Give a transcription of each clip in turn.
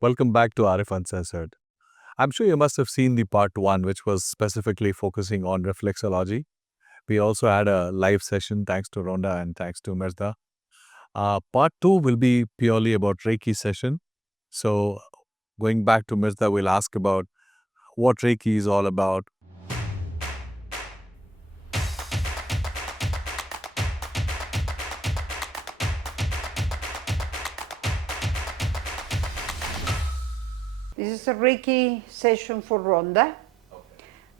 Welcome back to RF Uncensored. I'm sure you must have seen the part one, which was specifically focusing on reflexology. We also had a live session thanks to Rhonda and thanks to Mirza. Part two will be purely about Reiki session. So, going back to Mirza, we'll ask about what Reiki is all about. This is a Reiki session for Rhonda.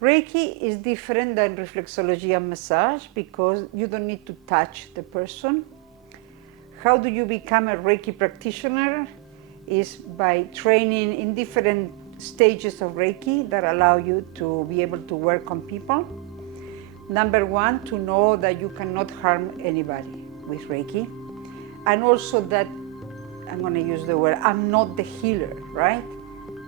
Reiki is different than reflexology and massage because you don't need to touch the person. How do you become a Reiki practitioner? Is by training in different stages of Reiki that allow you to be able to work on people. Number one, to know that you cannot harm anybody with Reiki. And also that, I'm going to use the word, I'm not the healer, right?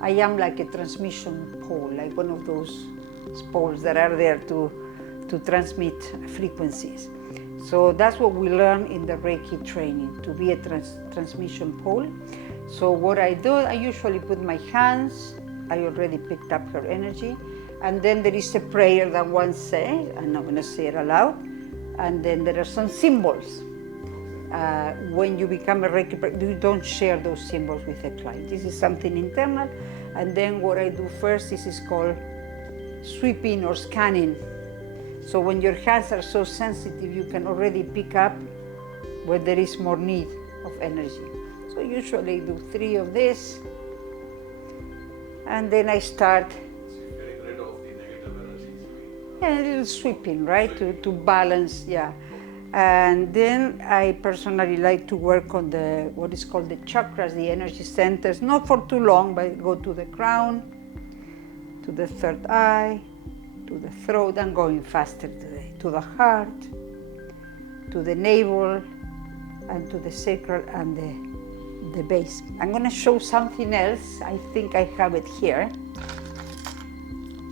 I am like a transmission pole, like one of those poles that are there to transmit frequencies. So that's what we learn in the Reiki training, to be a transmission pole. So what I do, I usually put my hands, I already picked up her energy, and then there is a prayer that one says, I'm not going to say it aloud, and then there are some symbols. When you become a Reiki, you don't share those symbols with the client. This is something internal. And then what I do first, this is called sweeping or scanning. So when your hands are so sensitive, you can already pick up where there is more need of energy. So usually I do 3 of this. And then I start Getting rid of the negative energies. a little sweeping, right? To balance, yeah. And then I personally like to work on the what is called the chakras, the energy centers, not for too long, but go to the crown, to the third eye, to the throat. I'm going faster today, to the heart, to the navel, and to the sacral and the base. I'm going to show something else. I think I have it here.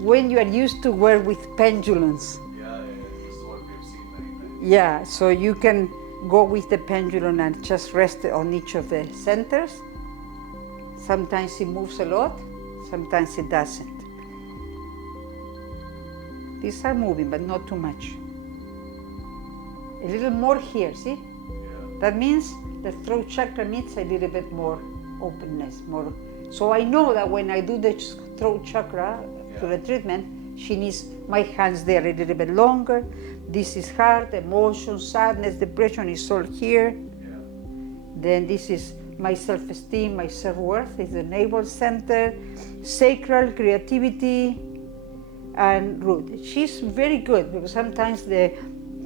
When you are used to work with pendulums, This is what we've seen many times. yeah, so you can go with the pendulum and just rest on each of the centers. Sometimes it moves a lot, sometimes it doesn't. These are moving, but not too much. A little more here, see? That means the throat chakra needs a little bit more openness, more. So I know that when I do the throat chakra to the treatment, she needs my hands there a little bit longer. This is heart, emotion, sadness, depression is all here. Then this is my self-esteem, my self-worth is the navel center, sacral, creativity, and root. She's very good because sometimes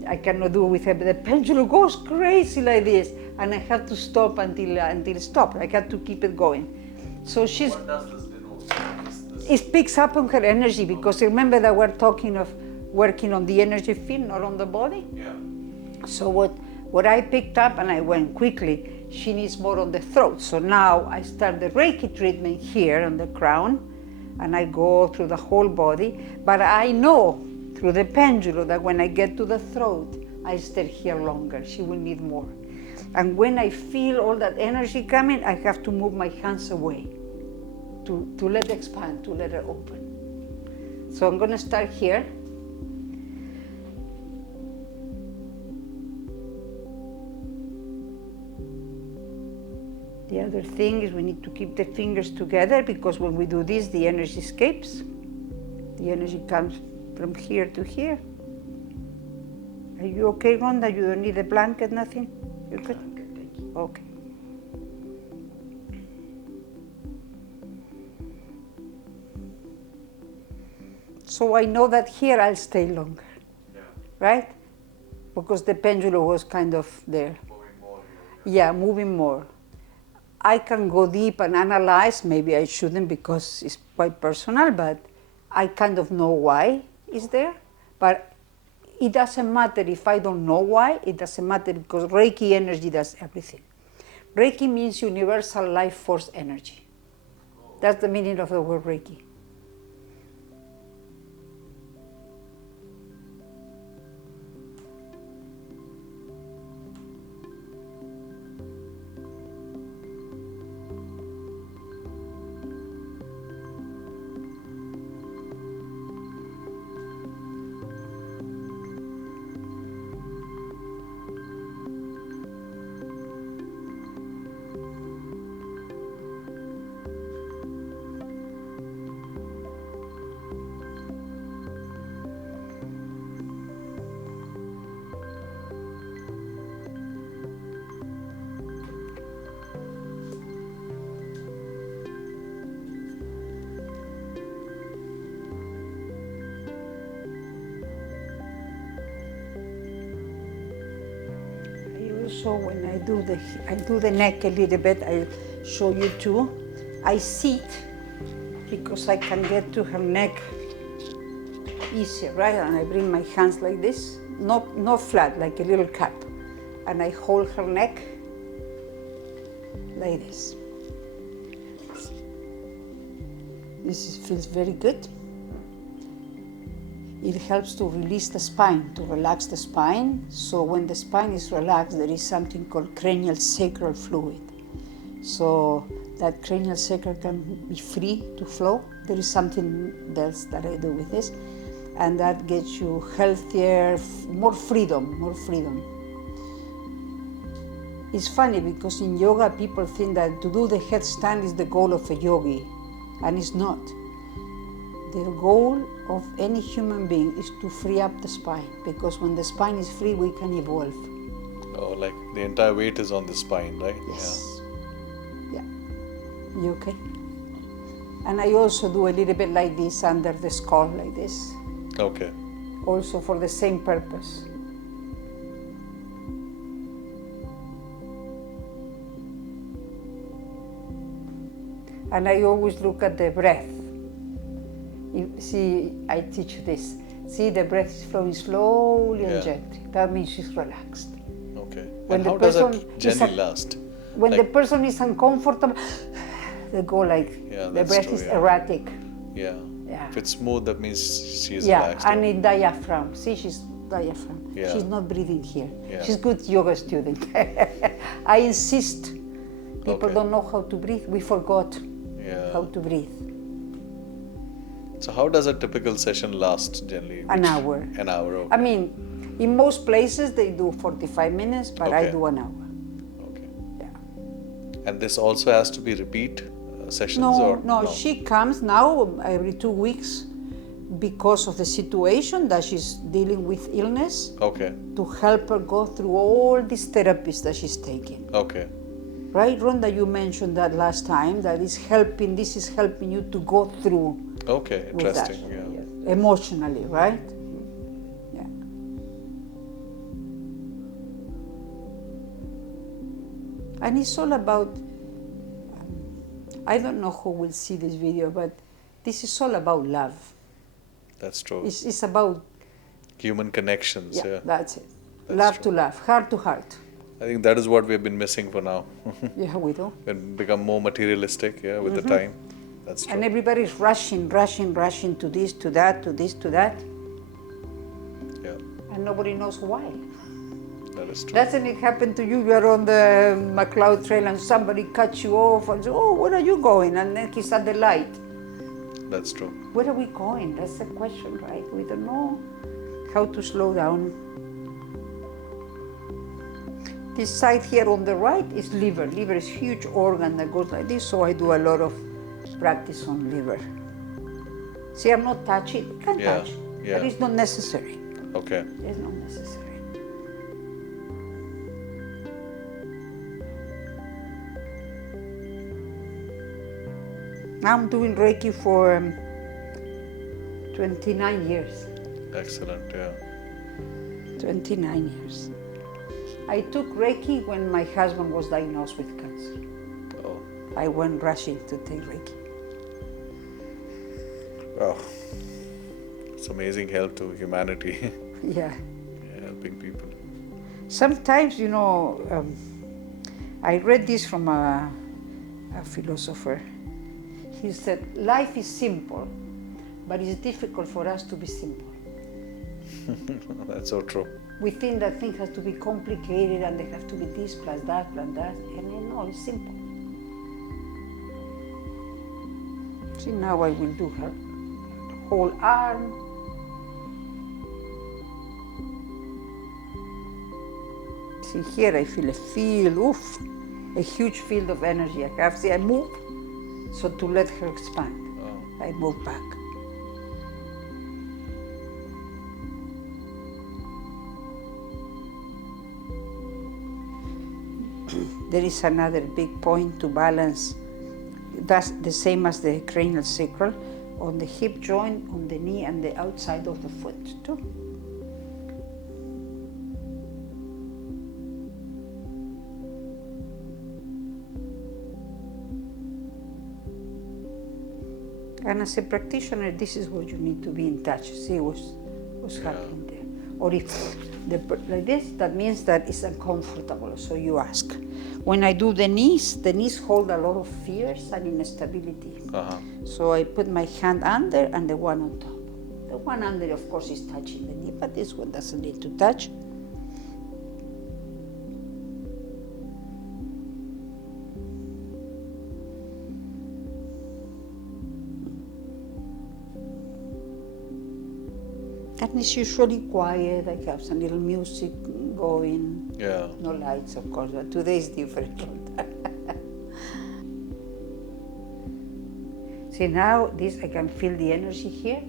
I cannot do it with her, but the pendulum goes crazy like this, and I have to stop until it stops. I have to keep it going. So she's. What does this denote? It picks up on her energy because remember that we're talking of working on the energy field, not on the body. Yeah. So what I picked up, and I went quickly, she needs more on the throat. So now I start the Reiki treatment here on the crown, and I go through the whole body. But I know through the pendulum that when I get to the throat, I stay here longer. She will need more. And when I feel all that energy coming, I have to move my hands away to let it expand, to let it open. So I'm going to start here. The other thing is we need to keep the fingers together because when we do this, the energy escapes. The energy comes from here to here. Are you okay, Rhonda? You don't need a blanket, nothing? You're good? Okay. So I know that here I'll stay longer, right? Because the pendulum was kind of there. Moving more here. Yeah, moving more. I can go deep and analyze, maybe I shouldn't because it's quite personal, but I kind of know why it's there. But it doesn't matter if I don't know why, it doesn't matter because Reiki energy does everything. Reiki means universal life force energy. That's the meaning of the word Reiki. So when I do the neck a little bit, I'll show you too. I sit because I can get to her neck easier, right? And I bring my hands like this, not flat, like a little cup. And I hold her neck like this. Feels very good. It helps to release the spine, to relax the spine. So when the spine is relaxed, there is something called cranial sacral fluid. So that cranial sacral can be free to flow. There is something else that I do with this. And that gets you healthier, more freedom. It's funny because in yoga people think that to do the headstand is the goal of a yogi, and it's not. The goal of any human being is to free up the spine, because when the spine is free, we can evolve. Oh, like the entire weight is on the spine, right? Yes. Yeah. You okay? And I also do a little bit like this under the skull, like this. Okay. Also for the same purpose. And I always look at the breath. See, I teach this. See, the breath is flowing slowly and gently. That means she's relaxed. Okay. When and the how does person it generally last? When the person is uncomfortable, they go like, the breath is erratic. Yeah. Yeah. If it's smooth, that means she's Yeah, relaxed. and in diaphragm. See, she's diaphragm. Yeah. She's not breathing here. Yeah. She's good yoga student. I insist. People don't know how to breathe. We forgot how to breathe. So how does a typical session last generally? An hour. An hour, okay. I mean, in most places they do 45 minutes, but I do an hour. Okay. Yeah. And this also has to be repeat sessions? No, she comes now every 2 weeks because of the situation that she's dealing with illness. Okay. To help her go through all these therapies that she's taking. Okay. Right, Rhonda, you mentioned that last time, that this is helping you to go through. Okay, interesting. Yeah. Yes. Emotionally, right? Yeah. And it's all about, I don't know who will see this video, but this is all about love. That's true. It's about human connections. Yeah, that's it. That's love true. to love, heart to heart. I think that is what we've been missing for now. Yeah, we do. And become more materialistic, with the time. That's true. And everybody's rushing to this, to that, to this, to that. Yeah. And nobody knows why. That is true. Doesn't it happen to you? You're on the McLeod Trail and somebody cuts you off and says, oh, where are you going? And then he's at the light. That's true. Where are we going? That's the question, right? We don't know how to slow down. This side here on the right is liver. Liver is a huge organ that goes like this, so I do a lot of practice on liver. See, I'm not touching. You can touch, but it's not necessary. Okay. It's not necessary. Now I'm doing Reiki for 29 years. Excellent, 29 years. I took Reiki when my husband was diagnosed with cancer. Oh. I went rushing to take Reiki. Wow. It's amazing help to humanity. Yeah. Helping people. Sometimes, I read this from a philosopher. He said, life is simple, but it's difficult for us to be simple. That's so true. We think that things have to be complicated and they have to be this plus that plus that, and no, it's simple. See, now I will do her whole arm. See, here I feel a field, a huge field of energy I have. See, I move, so to let her expand, I move back. There is another big point to balance. That's the same as the cranial sacral, on the hip joint, on the knee, and the outside of the foot too. And as a practitioner, this is what you need to be in touch, see what's happening there. Or if like this, that means that it's uncomfortable, so you ask. When I do the knees hold a lot of fears and instability. So I put my hand under and the one on top. The one under, of course, is touching the knee, but this one doesn't need to touch. And it's usually quiet. I have some little music going. Yeah. No lights, of course, but today is different from that. See, now this, I can feel the energy here.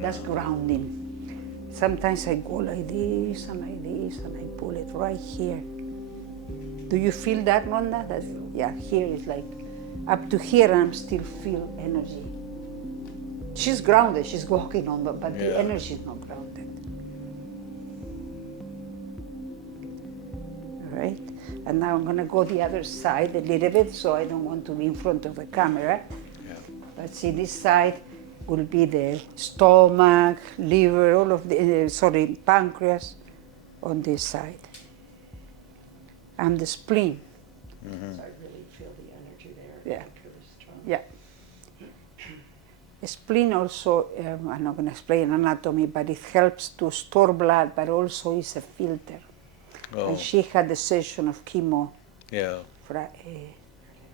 That's grounding. Sometimes I go like this and like this and I pull it right here. Do you feel that, Rhonda? That's, yeah, here is like, up to here I'm still feel energy. She's grounded, she's walking on, but the energy is not grounded. All right, and now I'm gonna go the other side a little bit, so I don't want to be in front of the camera. Yeah. But see, this side will be the stomach, liver, all of the, pancreas on this side. And the spleen. So I really feel the energy there. Yeah. Really strong. Yeah. Spleen also, I'm not going to explain anatomy, but it helps to store blood, but also is a filter. Oh. And she had a session of chemo Yeah.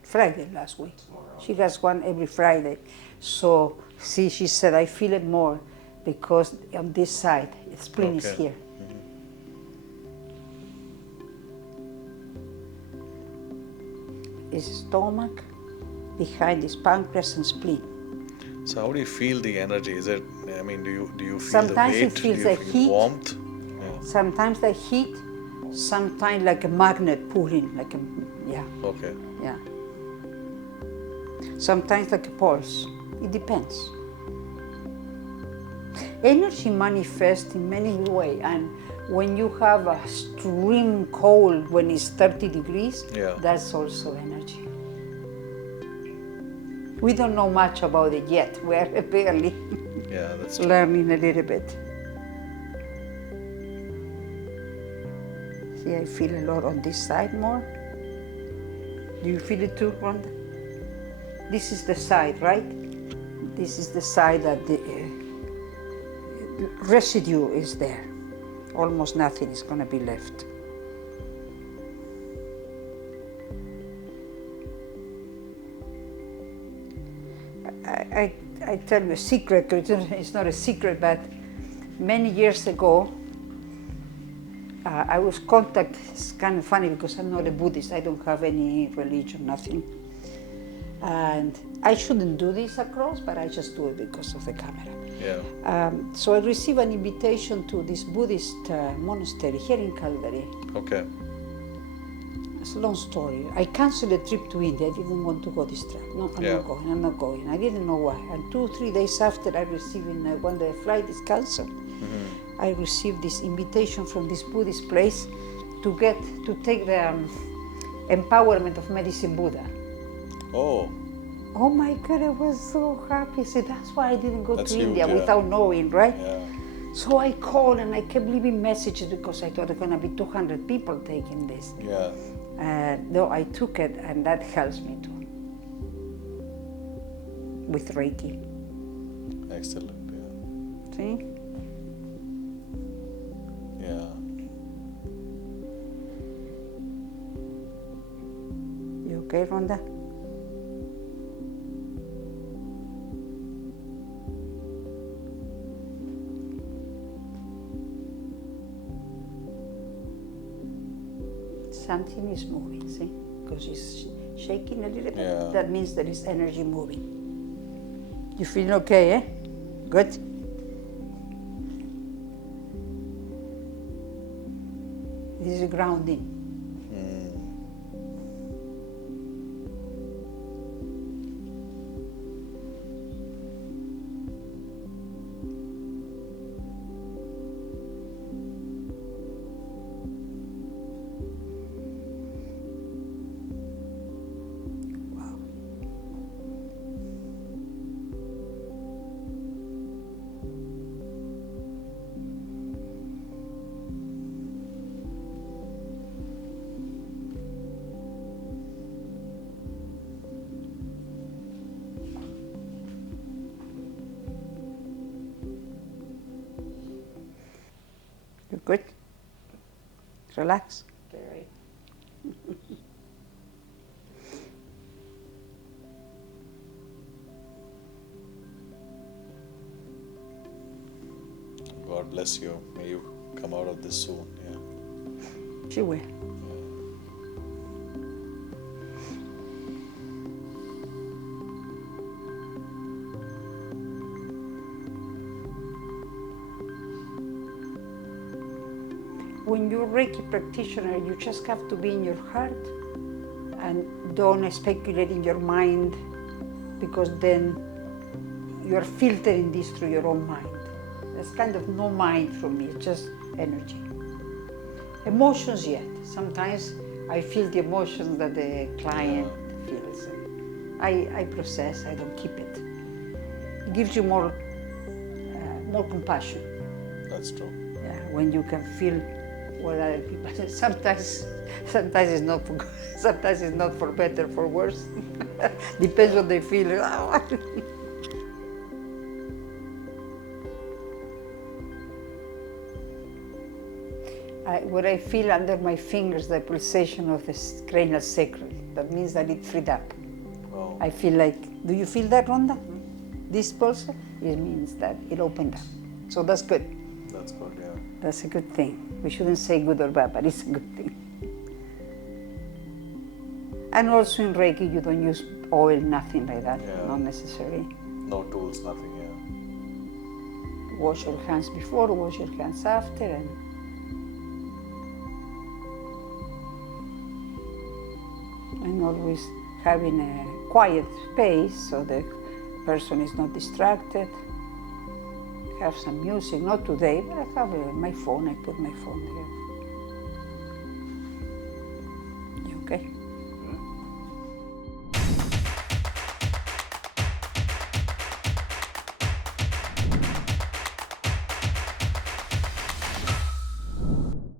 Friday last week. She has one every Friday. So, see, she said, I feel it more because on this side, the spleen is here. Is stomach, behind is pancreas and spleen. So how do you feel the energy? Is it? I mean, do you feel Sometimes the weight? it feels do you like feel heat. warmth? Yeah. Sometimes the heat, sometimes like a magnet pulling, like a, yeah, Okay. yeah. Sometimes like a pulse. It depends. Energy manifests in many ways, and when you have a extreme cold when it's 30 degrees, that's also energy. We don't know much about it yet. We're barely learning a little bit. See, I feel a lot on this side more. Do you feel it too, Rhonda? This is the side, right? This is the side that the residue is there. Almost nothing is going to be left. I tell you a secret, it's not a secret, but many years ago, I was contacted. It's kind of funny because I'm not a Buddhist, I don't have any religion, nothing. And I shouldn't do this across, but I just do it because of the camera. Yeah. So I received an invitation to this Buddhist monastery here in Calgary. Okay. It's a long story. I canceled a trip to India. I didn't want to go this trip. No, I'm not going. I didn't know why. And 2-3 days after I received, when the flight is canceled, I received this invitation from this Buddhist place to take the empowerment of Medicine Buddha. Oh. Oh my God, I was so happy. See, that's why I didn't go to India huge, without knowing, right? Yeah. So I called and I kept leaving messages because I thought there were going to be 200 people taking this. Yeah. No, I took it, and that helps me too. With Reiki. Excellent. Yeah. See? Yeah. You okay, Rhonda? Something is moving, see? Because it's shaking a little bit. Yeah. That means there is energy moving. You feel okay, eh? Good? This is grounding. Good? Relax. Very. God bless you. May you come out of this soon. Yeah. She will. When you're Reiki practitioner, you just have to be in your heart and don't speculate in your mind, because then you're filtering this through your own mind. There's kind of no mind from me, it's just energy. Emotions yet. Sometimes I feel the emotions that the client feels. I process, I don't keep it. It gives you more compassion. That's true. Yeah, when you can feel what other people. Sometimes it's not for good. Sometimes it's not for better, for worse. Depends what they feel. What I feel under my fingers, the pulsation of the cranial sacral. That means that it freed up. Wow. I feel like, do you feel that, Rhonda? This pulse, it means that it opened up. So that's good. That's good, yeah. That's a good thing. We shouldn't say good or bad, but it's a good thing. And also in Reiki, you don't use oil, nothing like that, not necessarily. No tools, nothing, yeah. Wash your hands before, wash your hands after, and always having a quiet space so the person is not distracted. Have some music, not today, but I have my phone, I put my phone there. You okay?